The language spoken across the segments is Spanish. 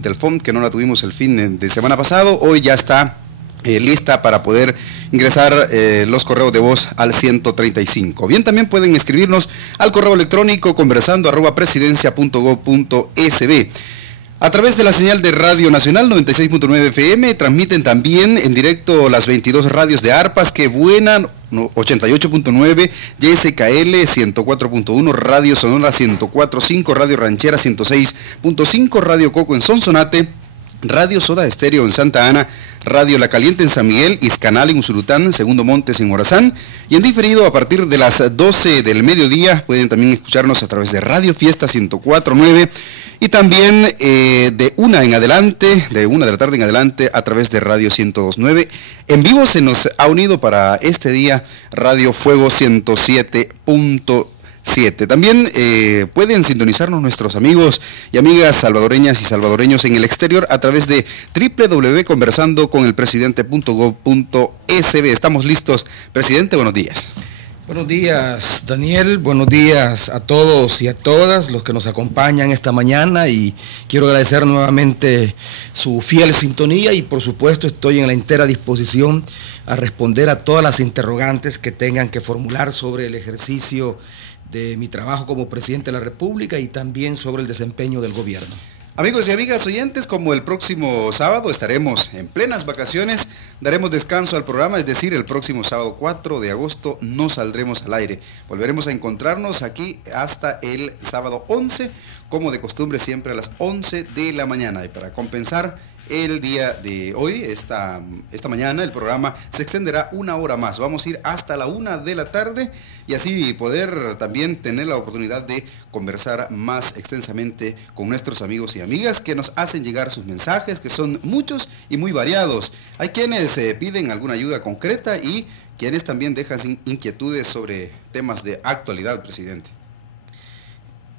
del FOM, que no la tuvimos el fin de semana pasado, hoy ya está lista para poder ingresar los correos de voz al 135. Bien, también pueden escribirnos al correo electrónico conversando@presidencia.gov.sb. A través de la señal de Radio Nacional 96.9 FM, transmiten también en directo las 22 radios de Arpas, que Buena 88.9, YSKL 104.1, Radio Sonora 104.5, Radio Ranchera 106.5, Radio Coco en Sonsonate, Radio Soda Estéreo en Santa Ana, Radio La Caliente en San Miguel, Izcanal en Usulután, Segundo Montes en Morazán, y en diferido a partir de las 12 del mediodía pueden también escucharnos a través de Radio Fiesta 104.9 y también de 1 en adelante, de 1 de la tarde en adelante a través de Radio 102.9. En vivo se nos ha unido para este día Radio Fuego 107.7. También pueden sintonizarnos nuestros amigos y amigas salvadoreñas y salvadoreños en el exterior a través de www.conversandoconelpresidente.gov.sb. Estamos listos. Presidente, buenos días. Buenos días, Daniel. Buenos días a todos y a todas los que nos acompañan esta mañana, y quiero agradecer nuevamente su fiel sintonía y por supuesto estoy en la entera disposición a responder a todas las interrogantes que tengan que formular sobre el ejercicio de mi trabajo como presidente de la República y también sobre el desempeño del gobierno. Amigos y amigas oyentes, como el próximo sábado estaremos en plenas vacaciones, daremos descanso al programa, es decir, el próximo sábado 4 de agosto no saldremos al aire. Volveremos a encontrarnos aquí hasta el sábado 11, como de costumbre siempre a las 11 de la mañana. Y para compensar el día de hoy, esta mañana, el programa se extenderá 1 hora más. Vamos a ir hasta la 1 de la tarde y así poder también tener la oportunidad de conversar más extensamente con nuestros amigos y amigas que nos hacen llegar sus mensajes, que son muchos y muy variados. Hay quienes piden alguna ayuda concreta y quienes también dejan inquietudes sobre temas de actualidad, presidente.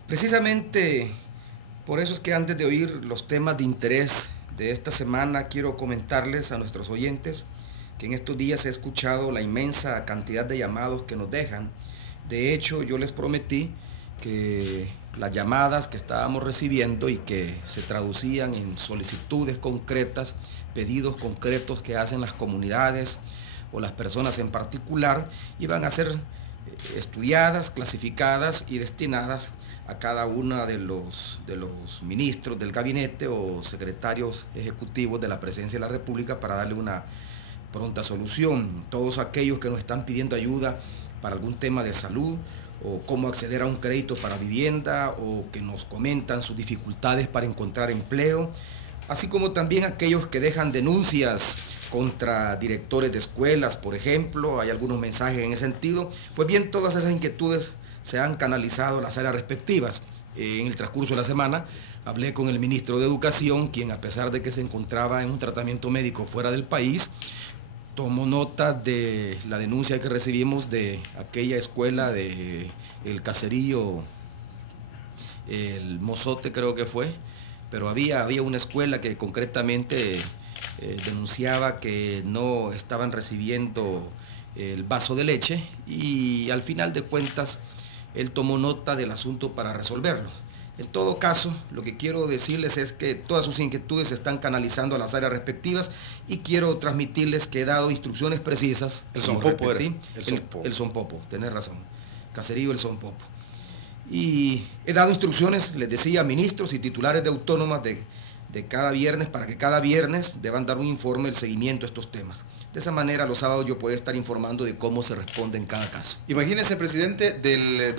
Precisamente por eso es que antes de oír los temas de interés de esta semana, quiero comentarles a nuestros oyentes que en estos días he escuchado la inmensa cantidad de llamados que nos dejan. De hecho, yo les prometí que las llamadas que estábamos recibiendo y que se traducían en solicitudes concretas, pedidos concretos que hacen las comunidades o las personas en particular, iban a ser estudiadas, clasificadas y destinadas a cada una de los ministros del gabinete o secretarios ejecutivos de la Presidencia de la República para darle una pronta solución. Todos aquellos que nos están pidiendo ayuda para algún tema de salud o cómo acceder a un crédito para vivienda o que nos comentan sus dificultades para encontrar empleo, así como también aquellos que dejan denuncias contra directores de escuelas, por ejemplo, hay algunos mensajes en ese sentido. Pues bien, todas esas inquietudes se han canalizado a las áreas respectivas. En el transcurso de la semana hablé con el ministro de Educación, quien a pesar de que se encontraba en un tratamiento médico fuera del país, tomó nota de la denuncia que recibimos de aquella escuela de El Caserío, el Mozote creo que fue, pero había una escuela que concretamente denunciaba que no estaban recibiendo el vaso de leche y al final de cuentas él tomó nota del asunto para resolverlo. En todo caso, lo que quiero decirles es que todas sus inquietudes se están canalizando a las áreas respectivas y quiero transmitirles que he dado instrucciones precisas. El Sonpopo era. El Sonpopo, tenés razón. Caserío El Sonpopo. Y he dado instrucciones, les decía, a ministros y titulares de autónomas de cada viernes, para que cada viernes deban dar un informe del seguimiento de estos temas. De esa manera, los sábados yo puedo estar informando de cómo se responde en cada caso. Imagínese, presidente, del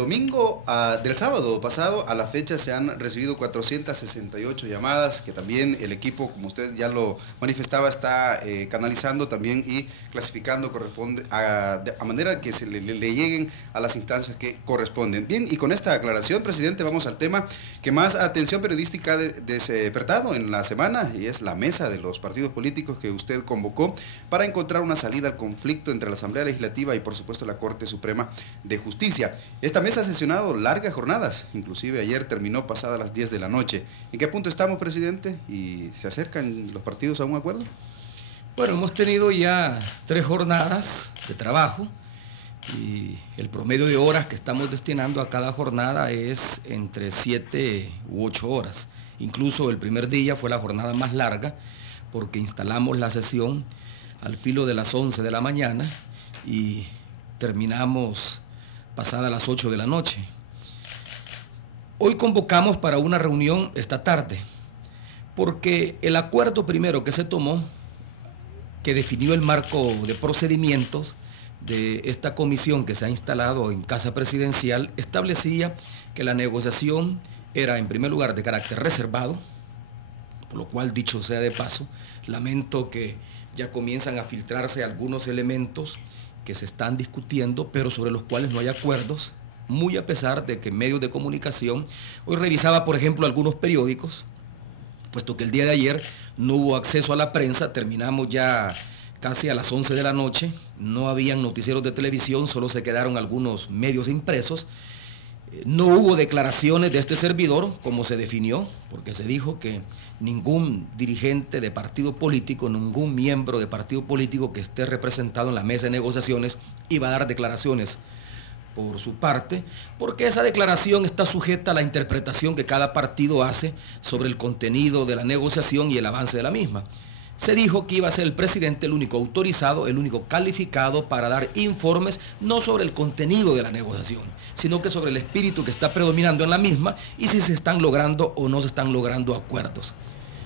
sábado pasado a la fecha se han recibido 468 llamadas, que también el equipo, como usted ya lo manifestaba, está canalizando también y clasificando corresponde a manera que se le lleguen a las instancias que corresponden. Bien, y con esta aclaración, presidente, vamos al tema que más atención periodística ha despertado en la semana, y es la mesa de los partidos políticos que usted convocó para encontrar una salida al conflicto entre la Asamblea Legislativa y por supuesto la Corte Suprema de Justicia. Esta mesa ha sesionado largas jornadas, inclusive ayer terminó pasadas las 10 de la noche. ¿En qué punto estamos, presidente? ¿Y se acercan los partidos a un acuerdo? Bueno, hemos tenido ya 3 jornadas de trabajo y el promedio de horas que estamos destinando a cada jornada es entre 7 u 8 horas. Incluso el primer día fue la jornada más larga porque instalamos la sesión al filo de las 11 de la mañana y terminamos pasada las 8 de la noche. Hoy convocamos para una reunión esta tarde porque el acuerdo primero que se tomó, que definió el marco de procedimientos de esta comisión que se ha instalado en Casa Presidencial, establecía que la negociación era en primer lugar de carácter reservado, por lo cual, dicho sea de paso, lamento que ya comienzan a filtrarse algunos elementos que se están discutiendo, pero sobre los cuales no hay acuerdos, muy a pesar de que medios de comunicación, hoy revisaba por ejemplo algunos periódicos, puesto que el día de ayer no hubo acceso a la prensa, terminamos ya casi a las 11 de la noche, no habían noticieros de televisión, solo se quedaron algunos medios impresos. No hubo declaraciones de este servidor, como se definió, porque se dijo que ningún dirigente de partido político, ningún miembro de partido político que esté representado en la mesa de negociaciones iba a dar declaraciones por su parte, porque esa declaración está sujeta a la interpretación que cada partido hace sobre el contenido de la negociación y el avance de la misma. Se dijo que iba a ser el presidente el único autorizado, el único calificado para dar informes no sobre el contenido de la negociación, sino que sobre el espíritu que está predominando en la misma y si se están logrando o no se están logrando acuerdos.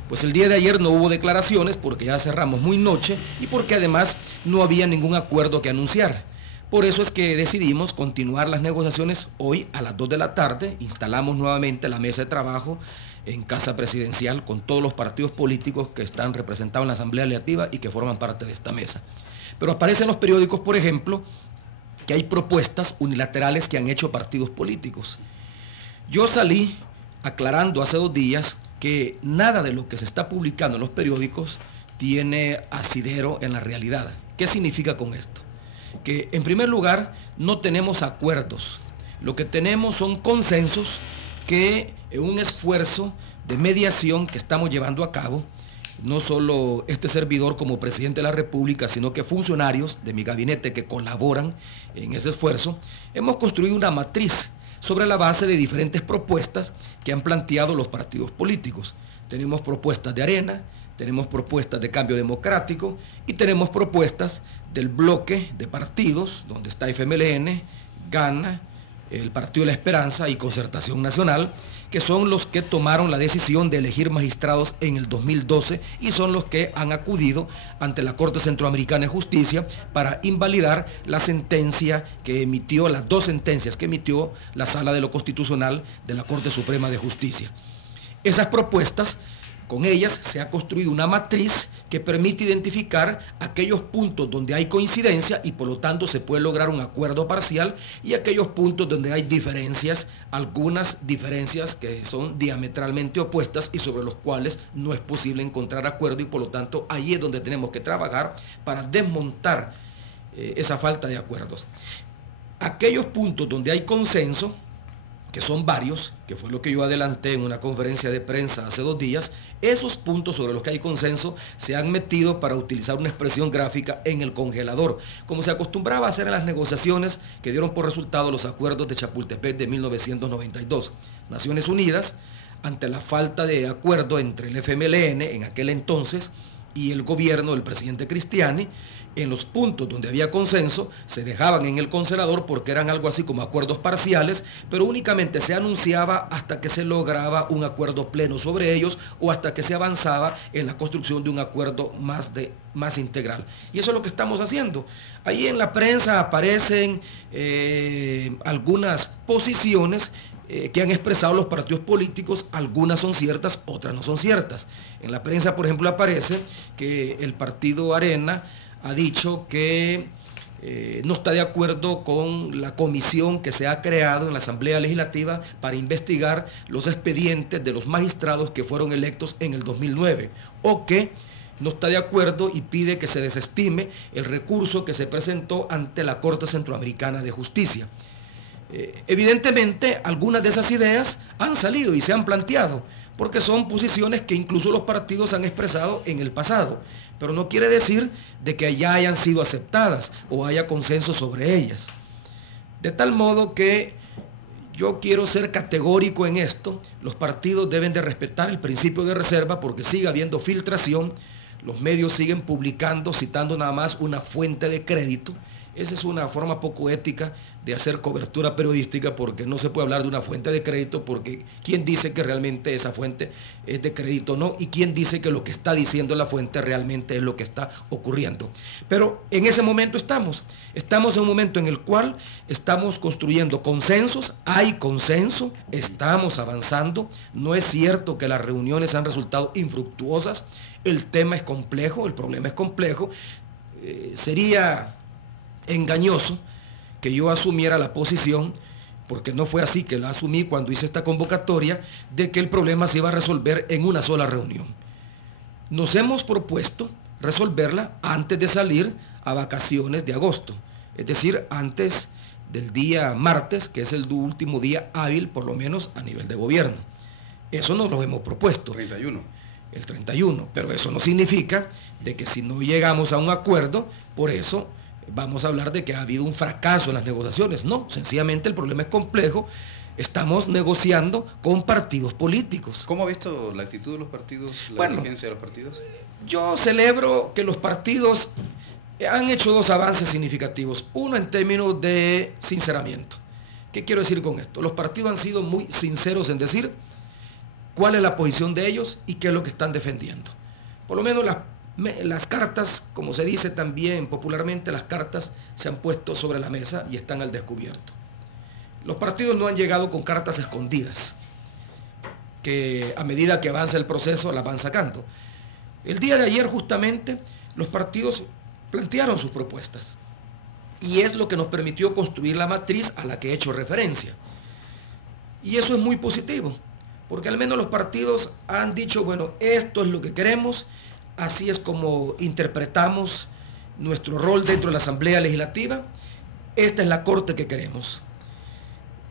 Pues el día de ayer no hubo declaraciones porque ya cerramos muy noche y porque además no había ningún acuerdo que anunciar. Por eso es que decidimos continuar las negociaciones hoy a las 2 de la tarde, instalamos nuevamente la mesa de trabajo en Casa Presidencial con todos los partidos políticos que están representados en la Asamblea Legislativa y que forman parte de esta mesa. Pero aparece en los periódicos, por ejemplo, que hay propuestas unilaterales que han hecho partidos políticos. Yo salí aclarando hace 2 días que nada de lo que se está publicando en los periódicos tiene asidero en la realidad. ¿Qué significa con esto? Que en primer lugar no tenemos acuerdos, lo que tenemos son consensos que en un esfuerzo de mediación que estamos llevando a cabo, no solo este servidor como presidente de la República, sino que funcionarios de mi gabinete que colaboran en ese esfuerzo, hemos construido una matriz sobre la base de diferentes propuestas que han planteado los partidos políticos. Tenemos propuestas de Arena, tenemos propuestas de Cambio Democrático y tenemos propuestas del bloque de partidos, donde está FMLN, Gana, el Partido de la Esperanza y Concertación Nacional, que son los que tomaron la decisión de elegir magistrados en el 2012 y son los que han acudido ante la Corte Centroamericana de Justicia para invalidar la sentencia que emitió, las 2 sentencias que emitió la Sala de lo Constitucional de la Corte Suprema de Justicia. Esas propuestas, con ellas se ha construido una matriz que permite identificar aquellos puntos donde hay coincidencia y por lo tanto se puede lograr un acuerdo parcial y aquellos puntos donde hay diferencias, algunas diferencias que son diametralmente opuestas y sobre los cuales no es posible encontrar acuerdo y por lo tanto ahí es donde tenemos que trabajar para desmontar esa falta de acuerdos. Aquellos puntos donde hay consenso, que son varios, que fue lo que yo adelanté en una conferencia de prensa hace 2 días, esos puntos sobre los que hay consenso se han metido para utilizar una expresión gráfica en el congelador, como se acostumbraba a hacer en las negociaciones que dieron por resultado los acuerdos de Chapultepec de 1992. Naciones Unidas, ante la falta de acuerdo entre el FMLN en aquel entonces y el gobierno del presidente Cristiani, en los puntos donde había consenso, se dejaban en el congelador porque eran algo así como acuerdos parciales, pero únicamente se anunciaba hasta que se lograba un acuerdo pleno sobre ellos o hasta que se avanzaba en la construcción de un acuerdo más integral. Y eso es lo que estamos haciendo. Ahí en la prensa aparecen algunas posiciones que han expresado los partidos políticos, algunas son ciertas, otras no son ciertas. En la prensa, por ejemplo, aparece que el partido Arena ha dicho que no está de acuerdo con la comisión que se ha creado en la Asamblea Legislativa para investigar los expedientes de los magistrados que fueron electos en el 2009, o que no está de acuerdo y pide que se desestime el recurso que se presentó ante la Corte Centroamericana de Justicia. Evidentemente, algunas de esas ideas han salido y se han planteado, porque son posiciones que incluso los partidos han expresado en el pasado, pero no quiere decir de que ya hayan sido aceptadas o haya consenso sobre ellas. De tal modo que Yo quiero ser categórico en esto. Los partidos deben de respetar el principio de reserva porque sigue habiendo filtración. Los medios siguen publicando, citando nada más una fuente de crédito. Esa es una forma poco ética de hacer cobertura periodística porque no se puede hablar de una fuente de crédito porque ¿quién dice que realmente esa fuente es de crédito o no? ¿Y quién dice que lo que está diciendo la fuente realmente es lo que está ocurriendo? Pero en ese momento estamos en un momento en el cual estamos construyendo consensos, hay consenso, estamos avanzando. No es cierto que las reuniones han resultado infructuosas, el tema es complejo, el problema es complejo. Sería engañoso que yo asumiera la posición, porque no fue así que la asumí cuando hice esta convocatoria, de que el problema se iba a resolver en una sola reunión. Nos hemos propuesto resolverla antes de salir a vacaciones de agosto, es decir, antes del día martes, que es el último día hábil, por lo menos a nivel de gobierno. Eso nos lo hemos propuesto. 31. El 31, pero eso no significa de que si no llegamos a un acuerdo, por eso vamos a hablar de que ha habido un fracaso en las negociaciones. No, sencillamente el problema es complejo. Estamos negociando con partidos políticos. ¿Cómo ha visto la actitud de los partidos, dirigencia de los partidos? Yo celebro que los partidos han hecho dos avances significativos. Uno en términos de sinceramiento. ¿Qué quiero decir con esto? Los partidos han sido muy sinceros en decir cuál es la posición de ellos y qué es lo que están defendiendo. Por lo menos las cartas, como se dice también popularmente, las cartas se han puesto sobre la mesa y están al descubierto. Los partidos no han llegado con cartas escondidas, que a medida que avanza el proceso las van sacando. El día de ayer justamente los partidos plantearon sus propuestas y es lo que nos permitió construir la matriz a la que he hecho referencia. Y eso es muy positivo, porque al menos los partidos han dicho, bueno, esto es lo que queremos. Así es como interpretamos nuestro rol dentro de la Asamblea Legislativa. Esta es la Corte que queremos.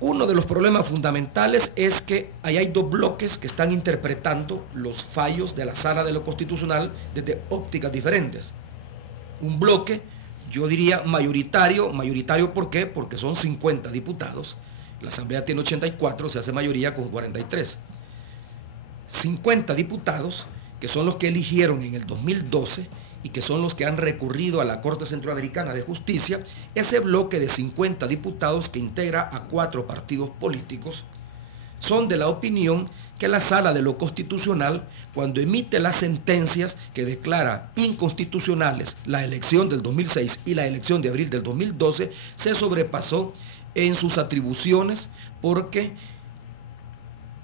Uno de los problemas fundamentales es que ahí hay dos bloques que están interpretando los fallos de la Sala de lo Constitucional desde ópticas diferentes. Un bloque, yo diría mayoritario. ¿Mayoritario por qué? Porque son 50 diputados. La Asamblea tiene 84, se hace mayoría con 43. 50 diputados que son los que eligieron en el 2012 y que son los que han recurrido a la Corte Centroamericana de Justicia. Ese bloque de 50 diputados que integra a 4 partidos políticos son de la opinión que la Sala de lo Constitucional, cuando emite las sentencias que declara inconstitucionales la elección del 2006 y la elección de abril del 2012, se sobrepasó en sus atribuciones porque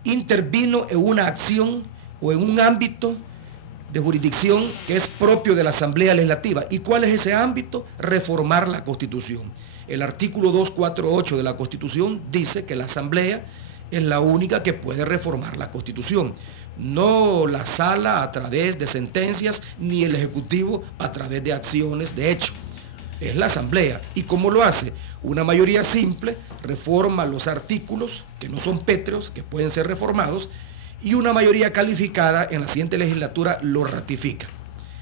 intervino en una acción o en un ámbito de jurisdicción que es propio de la Asamblea Legislativa. ¿Y cuál es ese ámbito? Reformar la Constitución. El artículo 248 de la Constitución dice que la Asamblea es la única que puede reformar la Constitución. No la Sala a través de sentencias, ni el Ejecutivo a través de acciones de hecho. Es la Asamblea. ¿Y cómo lo hace? Una mayoría simple reforma los artículos que no son pétreos, que pueden ser reformados, y una mayoría calificada en la siguiente legislatura lo ratifica.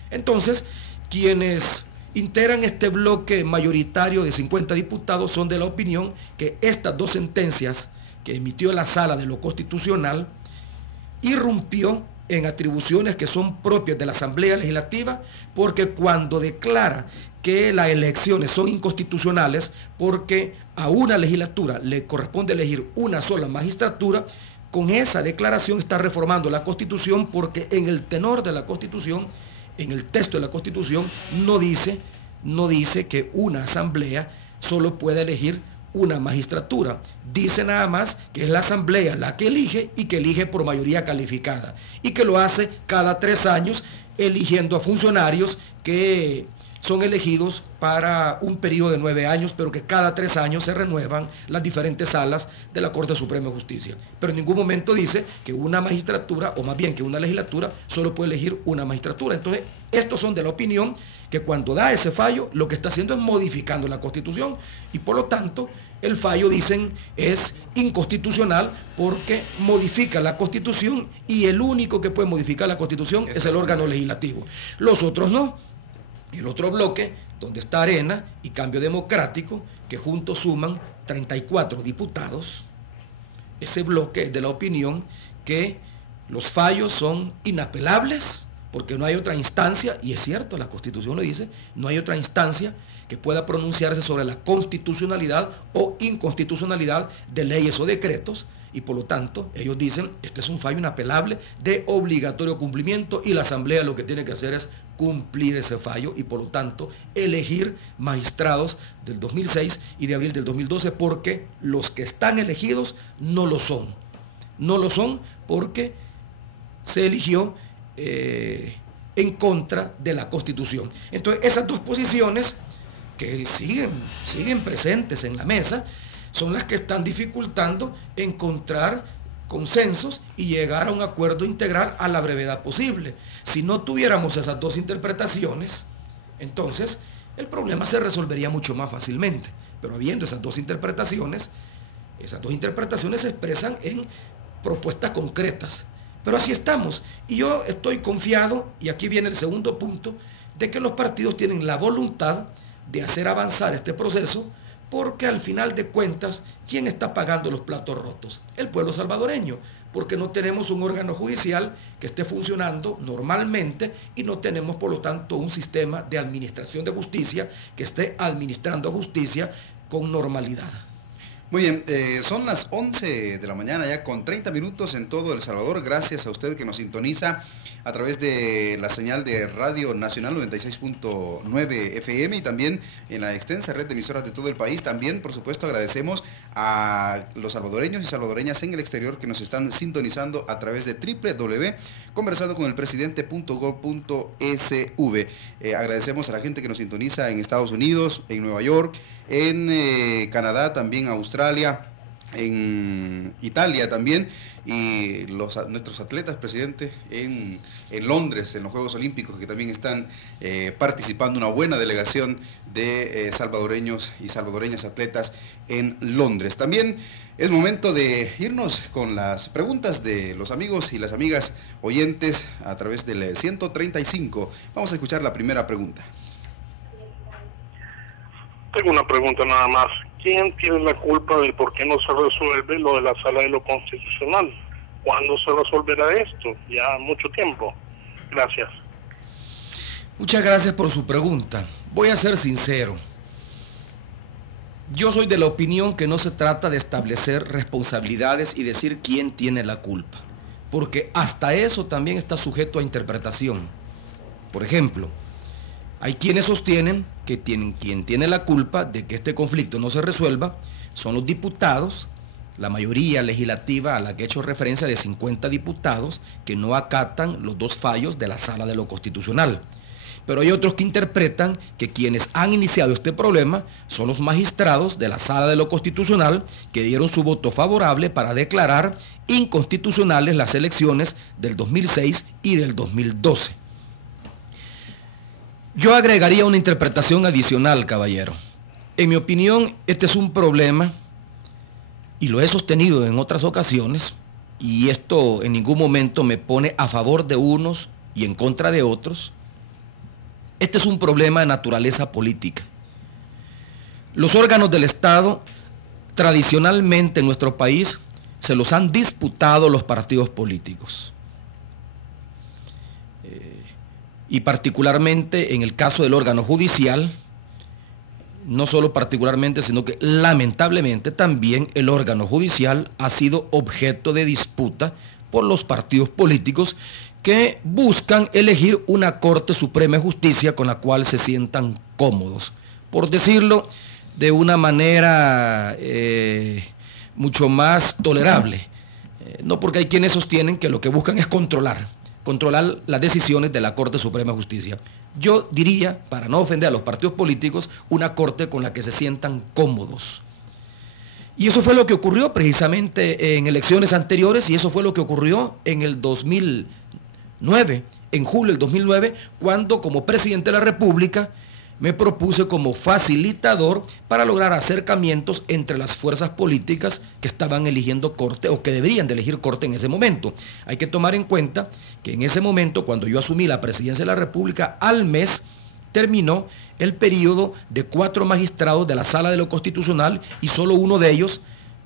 Entonces, quienes integran este bloque mayoritario de 50 diputados son de la opinión que estas dos sentencias que emitió la Sala de lo Constitucional irrumpió en atribuciones que son propias de la Asamblea Legislativa, porque cuando declara que las elecciones son inconstitucionales porque a una legislatura le corresponde elegir una sola magistratura, con esa declaración está reformando la Constitución, porque en el tenor de la Constitución, en el texto de la Constitución, no dice que una asamblea solo puede elegir una magistratura. Dice nada más que es la asamblea la que elige y que elige por mayoría calificada y que lo hace cada 3 años eligiendo a funcionarios que son elegidos para un periodo de 9 años, pero que cada 3 años se renuevan las diferentes salas de la Corte Suprema de Justicia. Pero en ningún momento dice que una magistratura, o más bien que una legislatura, solo puede elegir una magistratura. Entonces, estos son de la opinión que cuando da ese fallo, lo que está haciendo es modificando la Constitución, y por lo tanto, el fallo, dicen, es inconstitucional porque modifica la Constitución, y el único que puede modificar la Constitución es el órgano legislativo. Los otros no. El otro bloque, donde está Arena y Cambio Democrático, que juntos suman 34 diputados, ese bloque es de la opinión que los fallos son inapelables porque no hay otra instancia, y es cierto, la Constitución lo dice, no hay otra instancia que pueda pronunciarse sobre la constitucionalidad o inconstitucionalidad de leyes o decretos, y por lo tanto ellos dicen, este es un fallo inapelable de obligatorio cumplimiento y la Asamblea lo que tiene que hacer es cumplir ese fallo y por lo tanto elegir magistrados del 2006 y de abril del 2012 porque los que están elegidos no lo son. No lo son porque se eligió en contra de la Constitución. Entonces esas dos posiciones que siguen presentes en la mesa son las que están dificultando encontrar consensos y llegar a un acuerdo integral a la brevedad posible. Si no tuviéramos esas dos interpretaciones, entonces el problema se resolvería mucho más fácilmente. Pero habiendo esas dos interpretaciones se expresan en propuestas concretas. Pero así estamos. Y yo estoy confiado, y aquí viene el segundo punto, de que los partidos tienen la voluntad de hacer avanzar este proceso, porque al final de cuentas, ¿quién está pagando los platos rotos? El pueblo salvadoreño, porque no tenemos un órgano judicial que esté funcionando normalmente y no tenemos, por lo tanto, un sistema de administración de justicia que esté administrando justicia con normalidad. Muy bien, son las 11 de la mañana ya con 30 minutos en todo El Salvador. Gracias a usted que nos sintoniza a través de la señal de Radio Nacional 96.9 FM y también en la extensa red de emisoras de todo el país. También, por supuesto, agradecemos a los salvadoreños y salvadoreñas en el exterior que nos están sintonizando a través de www.conversandoconelpresidente.gov.sv. Agradecemos a la gente que nos sintoniza en Estados Unidos, en Nueva York, en Canadá, también Australia, en Italia también, y nuestros atletas, presidente, en Londres, en los Juegos Olímpicos, que también están participando, una buena delegación de salvadoreños y salvadoreñas atletas en Londres. También es momento de irnos con las preguntas de los amigos y las amigas oyentes a través del 135. Vamos a escuchar la primera pregunta. Tengo una pregunta nada más. ¿Quién tiene la culpa del por qué no se resuelve lo de la Sala de lo Constitucional? ¿Cuándo se resolverá esto? Ya mucho tiempo. Gracias. Muchas gracias por su pregunta. Voy a ser sincero. Yo soy de la opinión que no se trata de establecer responsabilidades y decir quién tiene la culpa, porque hasta eso también está sujeto a interpretación. Por ejemplo, hay quienes sostienen que quien tiene la culpa de que este conflicto no se resuelva son los diputados, la mayoría legislativa a la que he hecho referencia de 50 diputados que no acatan los dos fallos de la Sala de lo Constitucional. Pero hay otros que interpretan que quienes han iniciado este problema son los magistrados de la Sala de lo Constitucional que dieron su voto favorable para declarar inconstitucionales las elecciones del 2006 y del 2012. Yo agregaría una interpretación adicional, caballero. En mi opinión, este es un problema, y lo he sostenido en otras ocasiones, y esto en ningún momento me pone a favor de unos y en contra de otros. Este es un problema de naturaleza política. Los órganos del Estado, tradicionalmente en nuestro país, se los han disputado los partidos políticos. Y particularmente en el caso del órgano judicial, no solo particularmente, sino que lamentablemente también el órgano judicial ha sido objeto de disputa por los partidos políticos que buscan elegir una Corte Suprema de Justicia con la cual se sientan cómodos, por decirlo de una manera mucho más tolerable. No, porque hay quienes sostienen que lo que buscan es controlar las decisiones de la Corte Suprema de Justicia. Yo diría, para no ofender a los partidos políticos, una Corte con la que se sientan cómodos. Y eso fue lo que ocurrió precisamente en elecciones anteriores, y eso fue lo que ocurrió en el 2009, en julio del 2009, cuando como presidente de la República me propuse como facilitador para lograr acercamientos entre las fuerzas políticas que estaban eligiendo corte o que deberían de elegir corte en ese momento. Hay que tomar en cuenta que en ese momento, cuando yo asumí la presidencia de la República, al mes terminó el periodo de 4 magistrados de la Sala de lo Constitucional y solo uno de ellos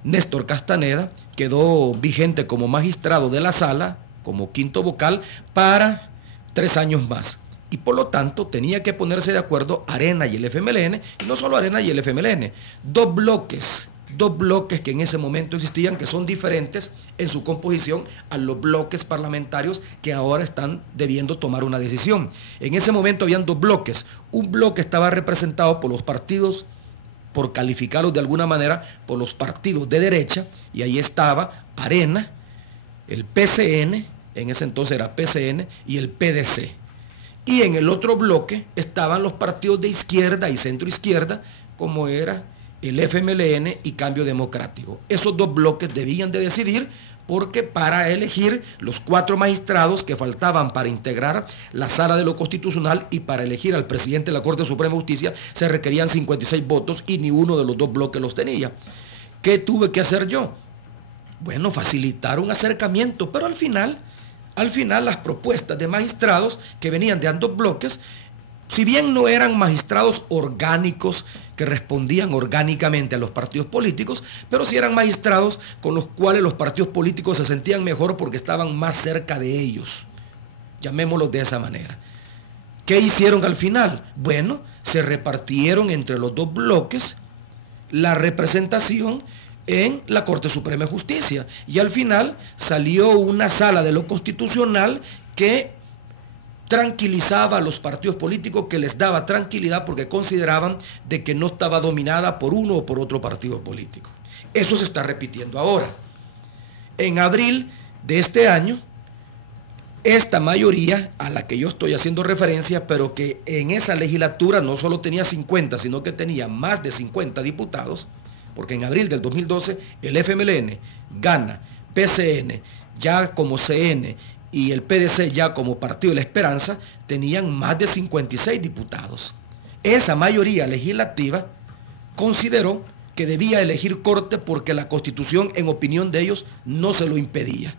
Néstor Castaneda quedó vigente como magistrado de la sala, como quinto vocal, para 3 años más. Y por lo tanto tenía que ponerse de acuerdo Arena y el FMLN, y no solo Arena y el FMLN, dos bloques que en ese momento existían, que son diferentes en su composición a los bloques parlamentarios que ahora están debiendo tomar una decisión. En ese momento habían 2 bloques. Un bloque estaba representado por los partidos, por calificarlos de alguna manera, por los partidos de derecha, y ahí estaba Arena, el PCN, en ese entonces era PCN, y el PDC. Y en el otro bloque estaban los partidos de izquierda y centro izquierda, como era el FMLN y Cambio Democrático. Esos 2 bloques debían de decidir, porque para elegir los 4 magistrados que faltaban para integrar la Sala de lo Constitucional y para elegir al presidente de la Corte Suprema de Justicia se requerían 56 votos y ni uno de los 2 bloques los tenía. ¿Qué tuve que hacer yo? Bueno, facilitar un acercamiento, pero al final las propuestas de magistrados que venían de ambos bloques, si bien no eran magistrados orgánicos que respondían orgánicamente a los partidos políticos, pero sí eran magistrados con los cuales los partidos políticos se sentían mejor porque estaban más cerca de ellos. Llamémoslos de esa manera. ¿Qué hicieron al final? Bueno, se repartieron entre los 2 bloques la representación en la Corte Suprema de Justicia. Y al final salió una Sala de lo Constitucional que tranquilizaba a los partidos políticos, que les daba tranquilidad porque consideraban de que no estaba dominada por uno o por otro partido político. Eso se está repitiendo ahora. En abril de este año, esta mayoría a la que yo estoy haciendo referencia, pero que en esa legislatura no solo tenía 50, sino que tenía más de 50 diputados, porque en abril del 2012 el FMLN gana, PCN ya como CN y el PDC ya como Partido de la Esperanza, tenían más de 56 diputados. Esa mayoría legislativa consideró que debía elegir corte porque la Constitución, en opinión de ellos, no se lo impedía.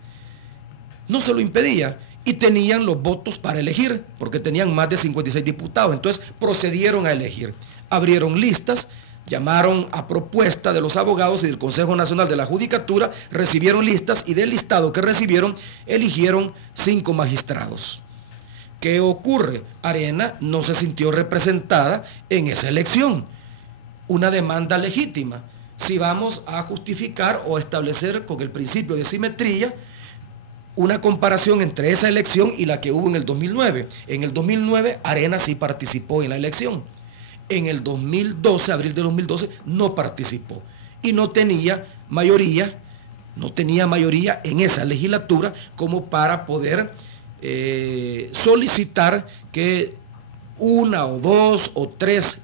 No se lo impedía y tenían los votos para elegir, porque tenían más de 56 diputados. Entonces procedieron a elegir. Abrieron listas, llamaron a propuesta de los abogados y del Consejo Nacional de la Judicatura, recibieron listas y del listado que recibieron, eligieron 5 magistrados. ¿Qué ocurre? Arena no se sintió representada en esa elección. Una demanda legítima. Si vamos a justificar o establecer con el principio de simetría una comparación entre esa elección y la que hubo en el 2009. En el 2009 Arena sí participó en la elección. En el 2012, abril de 2012, no participó y no tenía mayoría en esa legislatura como para poder solicitar que 1 o 2 o 3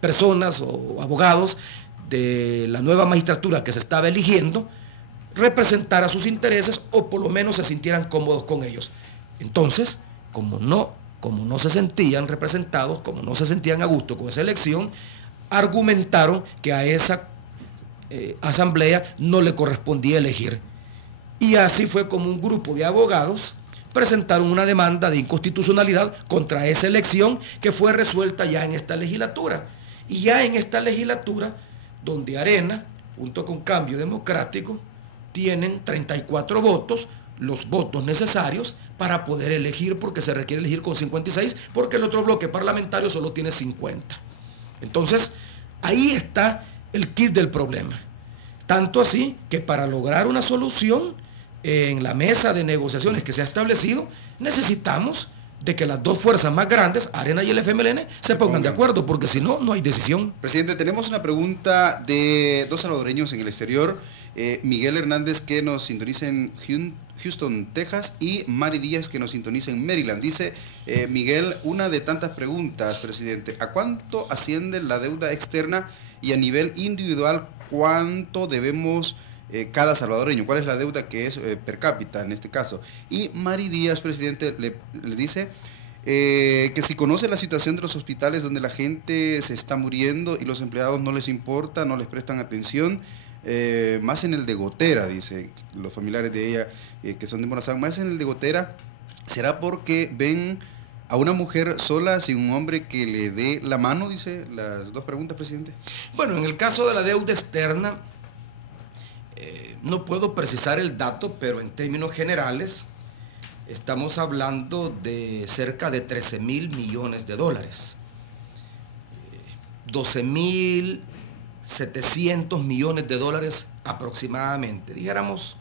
personas o abogados de la nueva magistratura que se estaba eligiendo representara sus intereses o por lo menos se sintieran cómodos con ellos. Entonces, como no se sentían representados, como no se sentían a gusto con esa elección, argumentaron que a esa asamblea no le correspondía elegir. Y así fue como un grupo de abogados presentaron una demanda de inconstitucionalidad contra esa elección que fue resuelta ya en esta legislatura. Y ya en esta legislatura, donde Arena, junto con Cambio Democrático, tienen 34 votos, los votos necesarios para poder elegir, porque se requiere elegir con 56, porque el otro bloque parlamentario solo tiene 50. Entonces, ahí está el kit del problema. Tanto así que para lograr una solución en la mesa de negociaciones que se ha establecido, necesitamos de que las 2 fuerzas más grandes, Arena y el FMLN, se pongan de acuerdo, porque si no, no hay decisión. Presidente, tenemos una pregunta de 2 salvadoreños en el exterior. Miguel Hernández, que nos sintoniza en Houston, Texas, y Mari Díaz, que nos sintoniza en Maryland. Dice Miguel, una de tantas preguntas, presidente: ¿a cuánto asciende la deuda externa y a nivel individual cuánto debemos cada salvadoreño? ¿Cuál es la deuda que es per cápita en este caso? Y Mari Díaz, presidente, le dice que si conoce la situación de los hospitales donde la gente se está muriendo y los empleados no les importa, no les prestan atención, más en el de Gotera, dice los familiares de ella que son de Morazán, más en el de Gotera, ¿será porque ven a una mujer sola sin un hombre que le dé la mano? Dice las 2 preguntas, presidente. Bueno, en el caso de la deuda externa, No puedo precisar el dato, pero en términos generales estamos hablando de cerca de 13.000 millones de dólares. 12.700 millones de dólares aproximadamente. Dijéramos,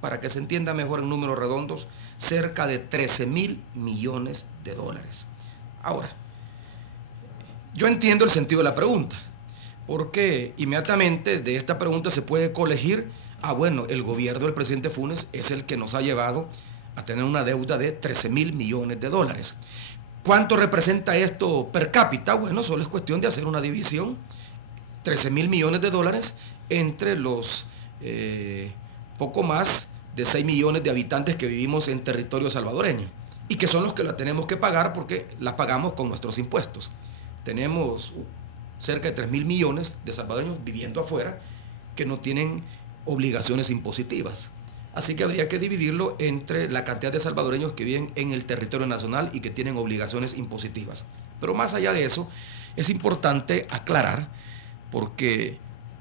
para que se entienda mejor en números redondos, cerca de 13.000 millones de dólares. Ahora, yo entiendo el sentido de la pregunta, porque inmediatamente de esta pregunta se puede colegir, bueno, el gobierno del presidente Funes es el que nos ha llevado a tener una deuda de 13.000 millones de dólares. ¿Cuánto representa esto per cápita? Bueno, solo es cuestión de hacer una división, 13.000 millones de dólares entre los poco más de 6 millones de habitantes que vivimos en territorio salvadoreño y que son los que la tenemos que pagar porque la pagamos con nuestros impuestos. Tenemos cerca de 3.000 millones de salvadoreños viviendo afuera que no tienen obligaciones impositivas. Así que habría que dividirlo entre la cantidad de salvadoreños que viven en el territorio nacional y que tienen obligaciones impositivas. Pero más allá de eso, es importante aclarar, porque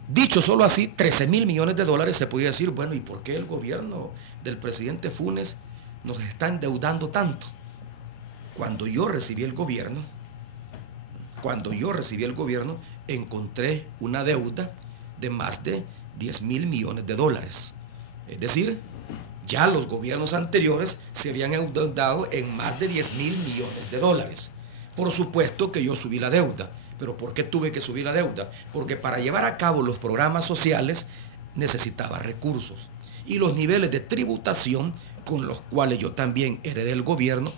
dicho solo así, 13.000 millones de dólares, se podría decir, bueno, ¿y por qué el gobierno del presidente Funes nos está endeudando tanto? Cuando yo recibí el gobierno, encontré una deuda de más de 10.000 millones de dólares. Es decir, ya los gobiernos anteriores se habían endeudado en más de 10.000 millones de dólares. Por supuesto que yo subí la deuda. ¿Pero por qué tuve que subir la deuda? Porque para llevar a cabo los programas sociales necesitaba recursos. Y los niveles de tributación con los cuales yo también heredé el gobierno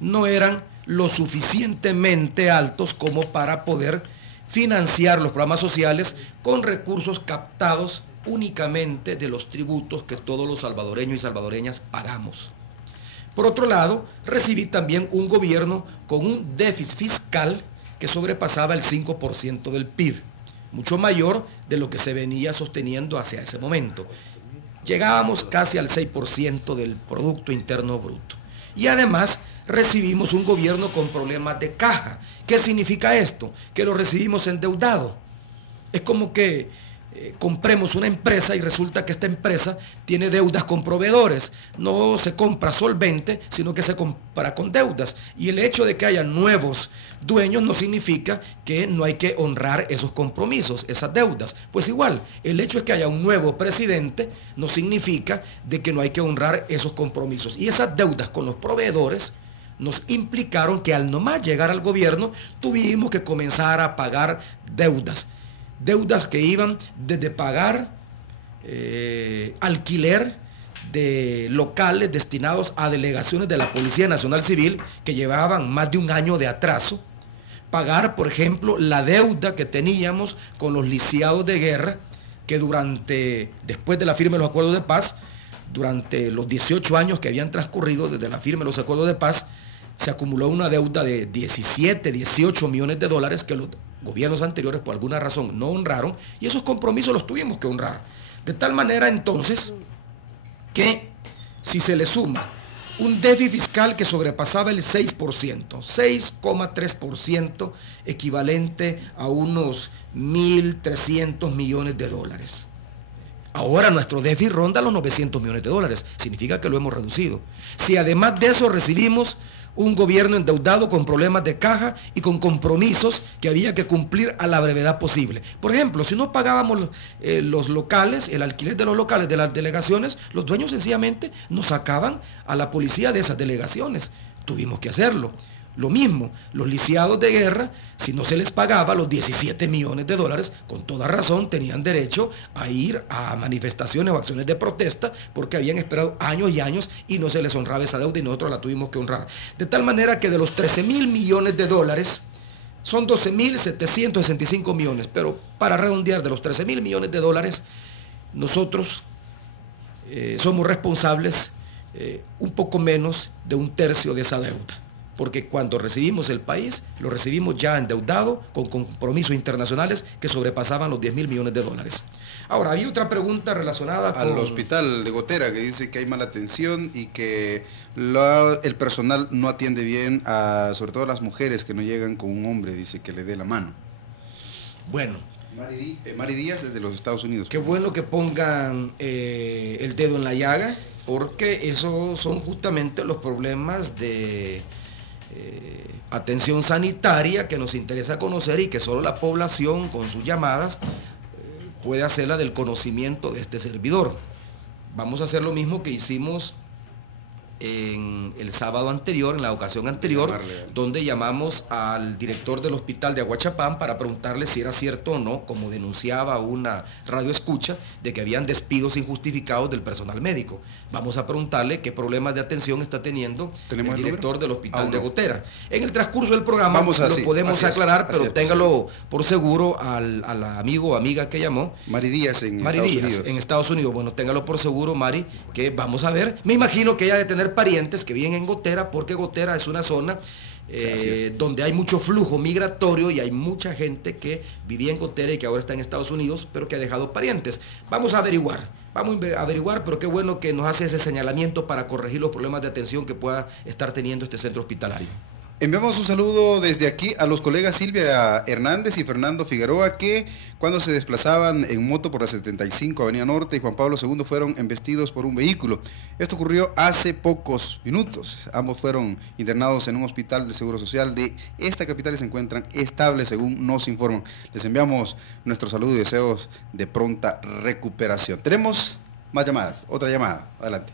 no eran lo suficientemente altos como para poder financiar los programas sociales con recursos captados únicamente de los tributos que todos los salvadoreños y salvadoreñas pagamos. Por otro lado, recibí también un gobierno con un déficit fiscal que sobrepasaba el 5% del PIB, mucho mayor de lo que se venía sosteniendo hacia ese momento. Llegábamos casi al 6% del Producto Interno Bruto. Y además recibimos un gobierno con problemas de caja. ¿Qué significa esto? Que lo recibimos endeudado. Es como que compremos una empresa y resulta que esta empresa tiene deudas con proveedores. No se compra solvente, sino que se compra con deudas. Y el hecho de que haya nuevos dueños no significa que no hay que honrar esos compromisos, esas deudas. Pues igual, el hecho de que haya un nuevo presidente no significa de que no hay que honrar esos compromisos. Y esas deudas con los proveedores nos implicaron que al nomás llegar al gobierno tuvimos que comenzar a pagar deudas. Deudas que iban desde pagar alquiler de locales destinados a delegaciones de la Policía Nacional Civil que llevaban más de un año de atraso, pagar, por ejemplo, la deuda que teníamos con los lisiados de guerra, que después de la firma de los acuerdos de paz, durante los 18 años que habían transcurrido desde la firma de los acuerdos de paz, se acumuló una deuda de 17, 18 millones de dólares que los gobiernos anteriores por alguna razón no honraron, y esos compromisos los tuvimos que honrar. De tal manera entonces que si se le suma un déficit fiscal que sobrepasaba el 6%, 6,3%, equivalente a unos 1.300 millones de dólares. Ahora nuestro déficit ronda los 900 millones de dólares, significa que lo hemos reducido. Si además de eso recibimos un gobierno endeudado con problemas de caja y con compromisos que había que cumplir a la brevedad posible. Por ejemplo, si no pagábamos los locales, el alquiler de los locales de las delegaciones, los dueños sencillamente nos sacaban a la policía de esas delegaciones. Tuvimos que hacerlo. Lo mismo, los lisiados de guerra, si no se les pagaba los 17 millones de dólares, con toda razón tenían derecho a ir a manifestaciones o acciones de protesta porque habían esperado años y años y no se les honraba esa deuda y nosotros la tuvimos que honrar. De tal manera que de los 13.000 millones de dólares, son 12.765 millones, pero para redondear, de los 13.000 millones de dólares, nosotros somos responsables un poco menos de un tercio de esa deuda. Porque cuando recibimos el país, lo recibimos ya endeudado con compromisos internacionales que sobrepasaban los 10.000 millones de dólares. Ahora, hay otra pregunta relacionada con al hospital de Gotera, que dice que hay mala atención y que el personal no atiende bien sobre todo a las mujeres que no llegan con un hombre, dice, que le dé la mano. Bueno, Mari Díaz desde los Estados Unidos. Qué bueno que pongan el dedo en la llaga, porque esos son justamente los problemas de atención sanitaria que nos interesa conocer y que solo la población con sus llamadas puede hacerla del conocimiento de este servidor. Vamos a hacer lo mismo que hicimos en el sábado anterior, en la ocasión anterior, donde llamamos al director del hospital de Aguachapán para preguntarle si era cierto o no, como denunciaba una radio escucha, de que habían despidos injustificados del personal médico. Vamos a preguntarle qué problemas de atención está teniendo el director del hospital de Gotera. En el transcurso del programa lo podemos aclarar, pero téngalo por seguro al amigo o amiga que llamó. Mari Díaz en Estados Unidos. Bueno, téngalo por seguro, Mari, que vamos a ver. Me imagino que ella debe tener parientes que viven en Gotera, porque Gotera es una zona donde hay mucho flujo migratorio y hay mucha gente que vivía en Gotera y que ahora está en Estados Unidos, pero que ha dejado parientes. Vamos a averiguar, pero qué bueno que nos hace ese señalamiento para corregir los problemas de atención que pueda estar teniendo este centro hospitalario. Enviamos un saludo desde aquí a los colegas Silvia Hernández y Fernando Figueroa, que cuando se desplazaban en moto por la 75 Avenida Norte y Juan Pablo II fueron embestidos por un vehículo. Esto ocurrió hace pocos minutos. Ambos fueron internados en un hospital del Seguro Social de esta capital y se encuentran estables, según nos informan. Les enviamos nuestro saludo y deseos de pronta recuperación. Tenemos más llamadas, otra llamada. Adelante.